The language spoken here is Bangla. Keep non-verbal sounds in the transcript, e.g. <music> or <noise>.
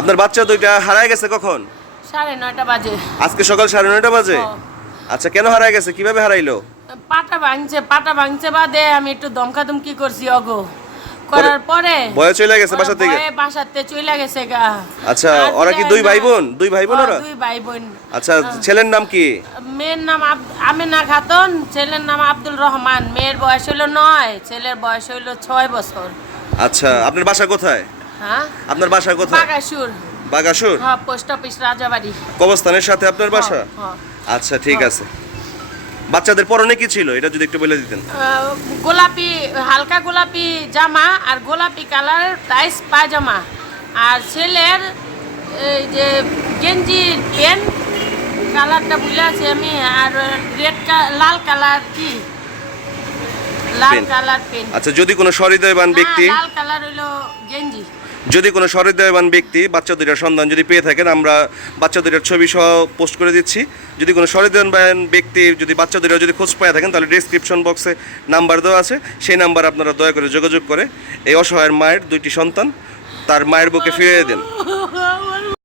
আপনার বাচ্চা দুইটা হারায় গেছে কখন? সাড়ে নয়টা বাজে। আজকে সকাল সাড়ে নয়টা বাজে? আচ্ছা কেন হারায় গেছে? কীভাবে হারাইলো? পাটা ভাঙছে পাটা ভাঙছে বাদে আমি একটু দমকা দমকি করছি অগো। করার পরে বয়ে চলে গেছে বাসা থেকে? বাসাতে চলে গেছে গা। আচ্ছা ওরা কি দুই ভাই বোন দুই ভাই বোন ওরা? দুই ভাই বোন আচ্ছা ছেলের নাম কি? মেয়ের নাম আমেনা খাতুন ছেলের নাম আব্দুল রহমান। মেয়ের বয়স হইল নয় ছেলের বয়স হইল ছয় বছর। আচ্ছা আপনার বাসা কোথায়? আপনার বাসা কোথায়? বাগাসুর। বাগাসুর? হ্যাঁ পোস্ট অফিস রাজাবাড়ি। কবস্থানের সাথে আপনার বাসা? হ্যাঁ, হ্যাঁ। আচ্ছা ঠিক আছে। বাচ্চাদের পরনে কি ছিল? এটা যদি একটু বলে দিতেন। গোলাপি হালকা গোলাপি জামা আর গোলাপি কালার টাইস পায়জামা। আর ছেলের এই যে গেঞ্জি প্যান্ট কালারটা বুঝলে আছি আমি আর রেড লাল কালার কি? লাল কালার পেন আচ্ছা যদি কোনো সহৃদয়বান ব্যক্তি লাল কালার হইল গেঞ্জি। যদি কোনো সহৃদয়বান ব্যক্তি বাচ্চা দুইটার সন্ধান যদি পেয়ে থাকেন, আমরা বাচ্চা দুইটার ছবি সহ পোস্ট করে দিচ্ছি। যদি কোনো সহৃদয়বান ব্যক্তি যদি বাচ্চা দুইটা যদি খোঁজ পেয়ে থাকেন, তাহলে ডিসক্রিপশন বক্সে নাম্বার দেওয়া আছে। সেই নাম্বার আপনারা দয়া করে যোগাযোগ করে এই অসহায়ের মায়ের দুইটি সন্তান তার মায়ের বুকে ফিরিয়ে দেন। <laughs>